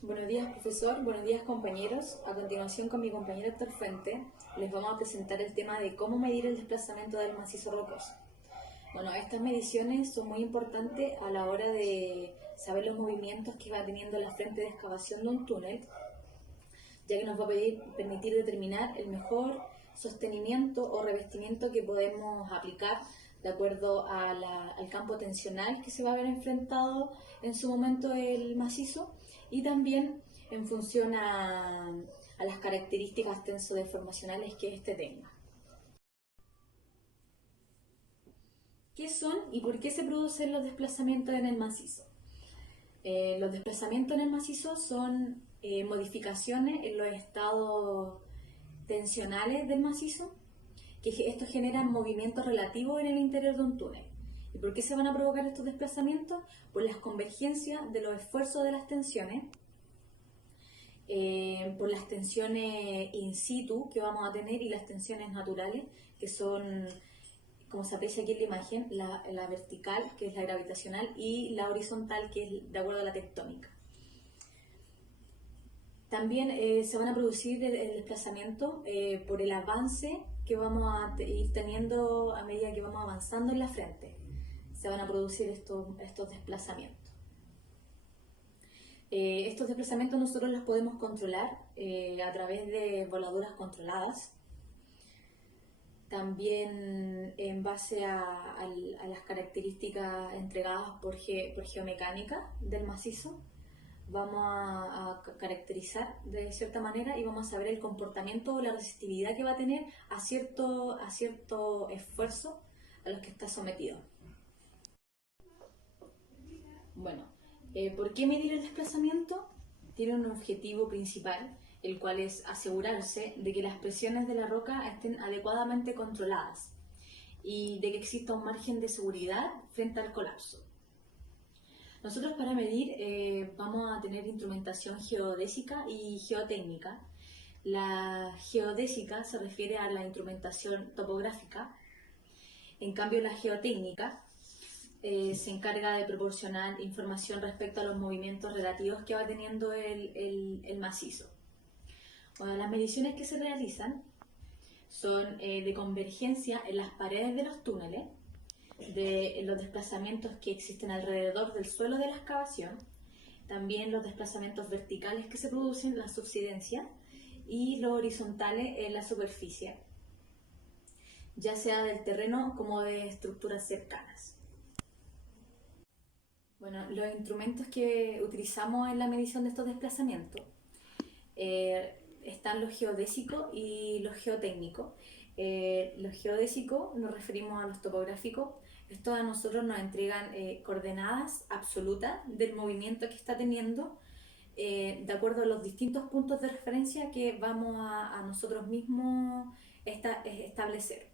Buenos días, profesor. Buenos días, compañeros. A continuación, con mi compañero Héctor Fuente, les vamos a presentar el tema de cómo medir el desplazamiento del macizo rocoso. Bueno, estas mediciones son muy importantes a la hora de saber los movimientos que va teniendo la frente de excavación de un túnel, ya que nos va a permitir determinar el mejor sostenimiento o revestimiento que podemos aplicar de acuerdo al campo tensional que se va a ver enfrentado en su momento el macizo y también en función a las características tensodeformacionales que éste tenga. ¿Qué son y por qué se producen los desplazamientos en el macizo? Los desplazamientos en el macizo son modificaciones en los estados tensionales del macizo, que esto genera movimientos relativos en el interior de un túnel. ¿Y por qué se van a provocar estos desplazamientos? Por las convergencias de los esfuerzos de las tensiones, por las tensiones in situ que vamos a tener y las tensiones naturales, que son, como se aprecia aquí en la imagen, la vertical, que es la gravitacional, y la horizontal, que es de acuerdo a la tectónica. También se van a producir el desplazamiento por el avance que vamos a ir teniendo a medida que vamos avanzando en la frente. Se van a producir estos desplazamientos. Estos desplazamientos nosotros los podemos controlar a través de voladuras controladas. También en base a las características entregadas por geomecánica del macizo, vamos a caracterizar de cierta manera y vamos a saber el comportamiento o la resistividad que va a tener a cierto esfuerzo a los que está sometido. Bueno, ¿por qué medir el desplazamiento? Tiene un objetivo principal, el cual es asegurarse de que las presiones de la roca estén adecuadamente controladas y de que exista un margen de seguridad frente al colapso. Nosotros para medir vamos a tener instrumentación geodésica y geotécnica. La geodésica se refiere a la instrumentación topográfica, en cambio la geotécnica se encarga de proporcionar información respecto a los movimientos relativos que va teniendo el macizo. Bueno, las mediciones que se realizan son de convergencia en las paredes de los túneles, de los desplazamientos que existen alrededor del suelo de la excavación, también los desplazamientos verticales que se producen, la subsidencia, y los horizontales en la superficie, ya sea del terreno como de estructuras cercanas. Bueno, los instrumentos que utilizamos en la medición de estos desplazamientos están los geodésicos y los geotécnicos. Los geodésicos nos referimos a los topográficos. Estos a nosotros nos entregan coordenadas absolutas del movimiento que está teniendo de acuerdo a los distintos puntos de referencia que vamos a nosotros mismos establecer.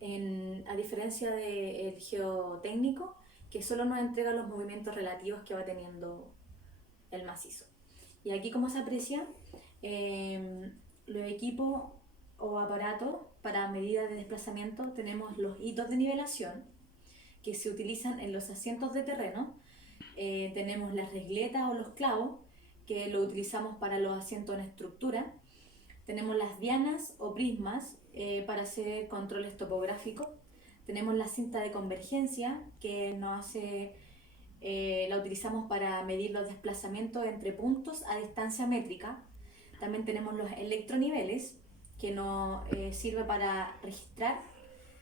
A diferencia del geotécnico, que solo nos entrega los movimientos relativos que va teniendo el macizo. Y aquí, como se aprecia, los equipos o aparatos para medidas de desplazamiento tenemos los hitos de nivelación que se utilizan en los asientos de terreno, tenemos las regletas o los clavos que lo utilizamos para los asientos en estructura, tenemos las dianas o prismas para hacer controles topográficos, tenemos la cinta de convergencia que nos hace la utilizamos para medir los desplazamientos entre puntos a distancia métrica. También tenemos los electroniveles, que nos sirve para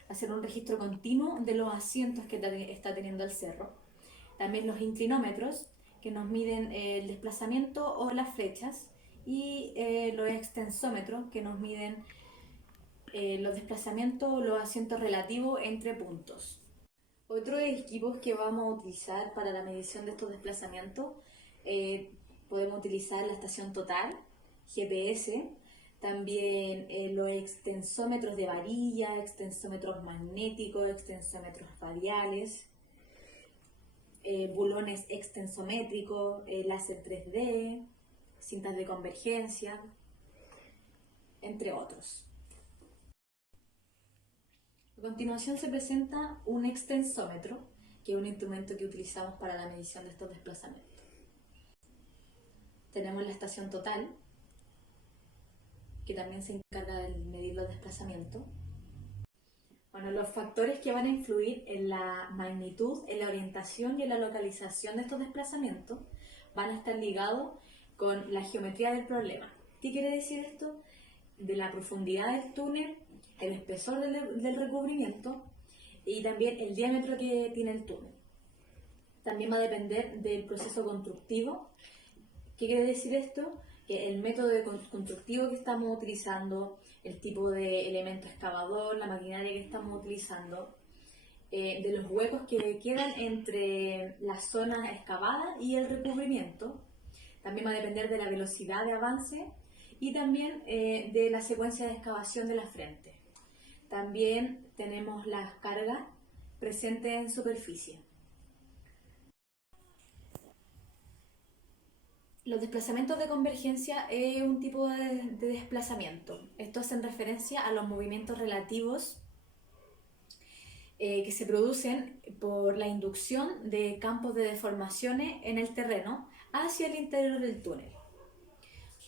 hacer un registro continuo de los asientos que está teniendo el cerro. También los inclinómetros, que nos miden el desplazamiento o las flechas. Y los extensómetros, que nos miden los desplazamientos o los asientos relativos entre puntos. Otros equipos que vamos a utilizar para la medición de estos desplazamientos, podemos utilizar la estación total, GPS, también los extensómetros de varilla, extensómetros magnéticos, extensómetros radiales, bulones extensométricos, láser 3D, cintas de convergencia, entre otros. A continuación se presenta un extensómetro, que es un instrumento que utilizamos para la medición de estos desplazamientos. Tenemos la estación total, que también se encarga de medir los desplazamientos. Bueno, los factores que van a influir en la magnitud, en la orientación y en la localización de estos desplazamientos van a estar ligados con la geometría del problema. ¿Qué quiere decir esto? De la profundidad del túnel, el espesor del recubrimiento y también el diámetro que tiene el túnel. También va a depender del proceso constructivo. ¿Qué quiere decir esto? Que el método constructivo que estamos utilizando, el tipo de elemento excavador, la maquinaria que estamos utilizando, de los huecos que quedan entre las zonas excavadas y el recubrimiento. También va a depender de la velocidad de avance y también de la secuencia de excavación de la frente. También tenemos las cargas presentes en superficie. Los desplazamientos de convergencia es un tipo de desplazamiento. Esto hace referencia a los movimientos relativos que se producen por la inducción de campos de deformaciones en el terreno hacia el interior del túnel.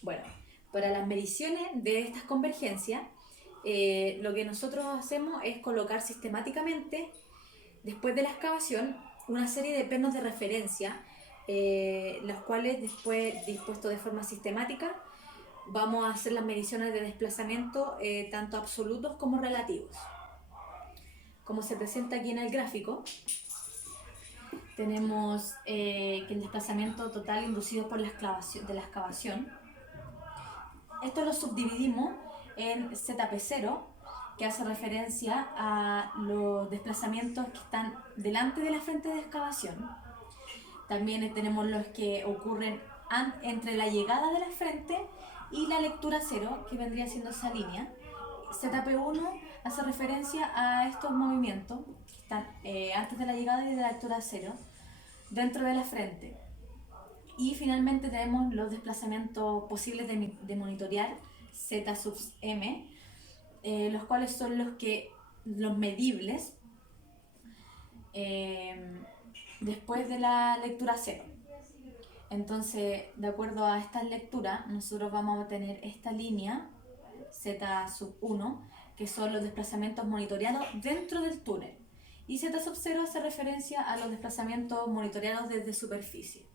Bueno, para las mediciones de estas convergencias, lo que nosotros hacemos es colocar sistemáticamente, después de la excavación, una serie de pernos de referencia, los cuales después, dispuestos de forma sistemática, vamos a hacer las mediciones de desplazamiento tanto absolutos como relativos. Como se presenta aquí en el gráfico, tenemos que el desplazamiento total inducido por la excavación, esto lo subdividimos en ZP0, que hace referencia a los desplazamientos que están delante de la frente de excavación. También tenemos los que ocurren entre la llegada de la frente y la lectura 0, que vendría siendo esa línea. ZP1 hace referencia a estos movimientos que están antes de la llegada y de la lectura 0 dentro de la frente. Y finalmente tenemos los desplazamientos posibles de monitorear, Z sub m, los cuales son los medibles después de la lectura 0. Entonces, de acuerdo a estas lecturas, nosotros vamos a tener esta línea Z sub 1, que son los desplazamientos monitoreados dentro del túnel. Y Z sub 0 hace referencia a los desplazamientos monitoreados desde superficie.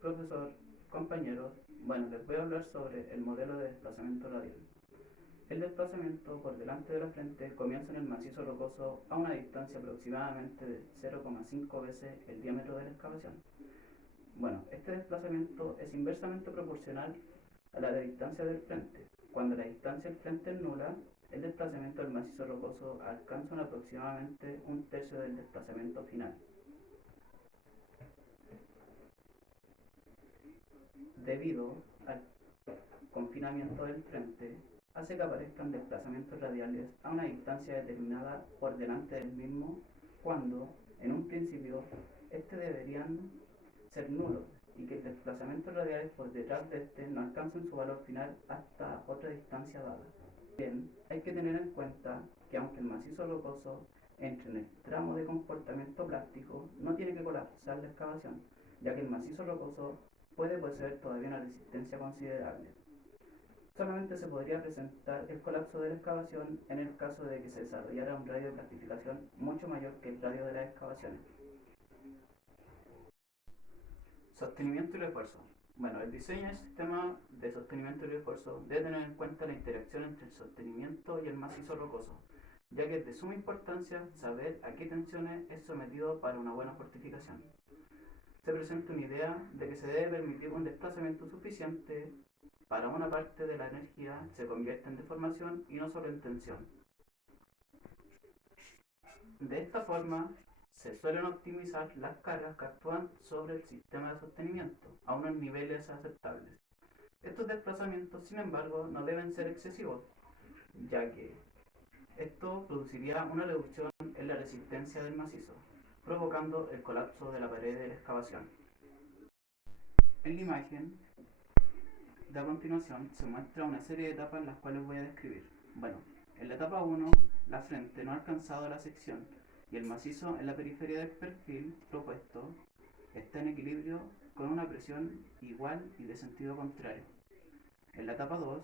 Profesor, compañeros, bueno, les voy a hablar sobre el modelo de desplazamiento radial. El desplazamiento por delante de la frente comienza en el macizo rocoso a una distancia aproximadamente de 0,5 veces el diámetro de la excavación. Bueno, este desplazamiento es inversamente proporcional a la de distancia del frente. Cuando la distancia del frente es nula, el desplazamiento del macizo rocoso alcanza aproximadamente un tercio del desplazamiento final. Debido al confinamiento del frente, hace que aparezcan desplazamientos radiales a una distancia determinada por delante del mismo, cuando, en un principio, deberían ser nulos y que los desplazamientos radiales por detrás de este no alcancen su valor final hasta otra distancia dada. Bien, hay que tener en cuenta que aunque el macizo rocoso entre en el tramo de comportamiento plástico, no tiene que colapsar la excavación, ya que el macizo rocoso puede poseer todavía una resistencia considerable. Solamente se podría presentar el colapso de la excavación en el caso de que se desarrollara un radio de plastificación mucho mayor que el radio de las excavaciones. Sostenimiento y refuerzo. Bueno, el diseño del sistema de sostenimiento y refuerzo debe tener en cuenta la interacción entre el sostenimiento y el macizo rocoso, ya que es de suma importancia saber a qué tensiones es sometido para una buena fortificación. Se presenta una idea de que se debe permitir un desplazamiento suficiente para una parte de la energía se convierta en deformación y no solo en tensión. De esta forma, se suelen optimizar las cargas que actúan sobre el sistema de sostenimiento a unos niveles aceptables. Estos desplazamientos, sin embargo, no deben ser excesivos, ya que esto produciría una reducción en la resistencia del macizo, provocando el colapso de la pared de la excavación. En la imagen de a continuación se muestra una serie de etapas las cuales voy a describir. Bueno, en la etapa 1, la frente no ha alcanzado la sección y el macizo en la periferia del perfil propuesto está en equilibrio con una presión igual y de sentido contrario. En la etapa 2,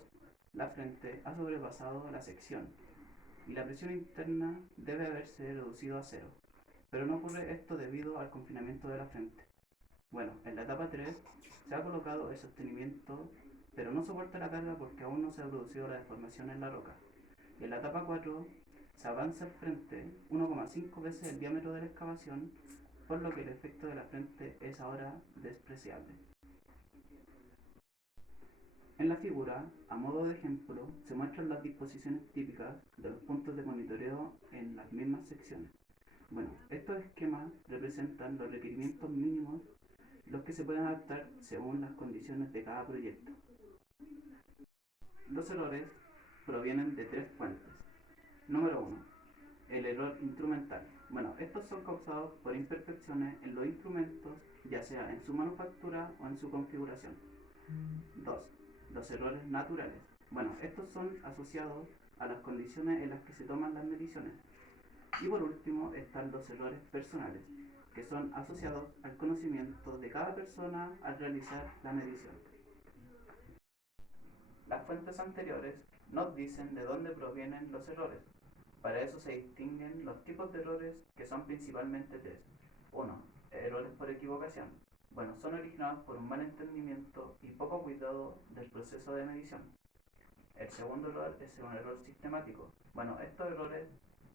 la frente ha sobrepasado la sección y la presión interna debe haberse reducido a cero, pero no ocurre esto debido al confinamiento de la frente. Bueno, en la etapa 3 se ha colocado el sostenimiento, pero no soporta la carga porque aún no se ha producido la deformación en la roca. Y en la etapa 4 se avanza al frente 1,5 veces el diámetro de la excavación, por lo que el efecto de la frente es ahora despreciable. En la figura, a modo de ejemplo, se muestran las disposiciones típicas de los puntos de monitoreo en las mismas secciones. Bueno, estos esquemas representan los requerimientos mínimos, los que se pueden adaptar según las condiciones de cada proyecto. Los errores provienen de tres fuentes. Número 1. El error instrumental. Bueno, estos son causados por imperfecciones en los instrumentos, ya sea en su manufactura o en su configuración. 2. Los errores naturales. Bueno, estos son asociados a las condiciones en las que se toman las mediciones. Y por último están los errores personales, que son asociados al conocimiento de cada persona al realizar la medición. Las fuentes anteriores nos dicen de dónde provienen los errores. Para eso se distinguen los tipos de errores, que son principalmente tres. 1. Errores por equivocación. Bueno, son originados por un mal entendimiento y poco cuidado del proceso de medición. El segundo error es un error sistemático. Bueno, estos errores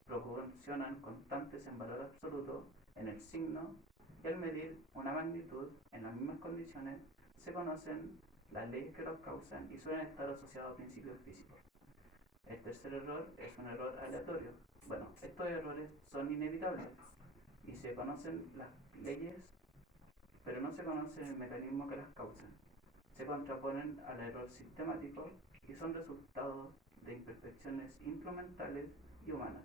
proporcionan constantes en valor absoluto en el signo, y al medir una magnitud en las mismas condiciones se conocen las leyes que los causan y suelen estar asociados a principios físicos. El tercer error es un error aleatorio. Bueno, estos errores son inevitables y se conocen las leyes, pero no se conoce el mecanismo que las causa. Se contraponen al error sistemático y son resultados de imperfecciones instrumentales y humanas.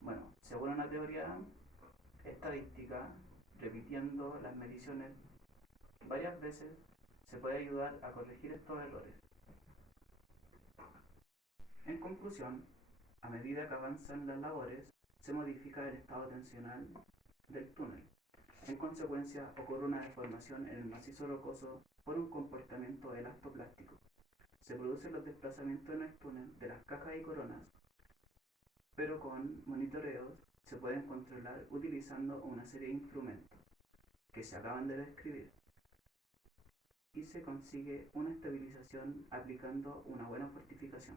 Bueno, según una teoría estadística, repitiendo las mediciones varias veces se puede ayudar a corregir estos errores. En conclusión, a medida que avanzan las labores, se modifica el estado tensional del túnel. En consecuencia, ocurre una deformación en el macizo rocoso por un comportamiento elastoplástico. Se producen los desplazamientos en el túnel de las cajas y coronas, pero con monitoreos se pueden controlar utilizando una serie de instrumentos que se acaban de describir, y se consigue una estabilización aplicando una buena fortificación.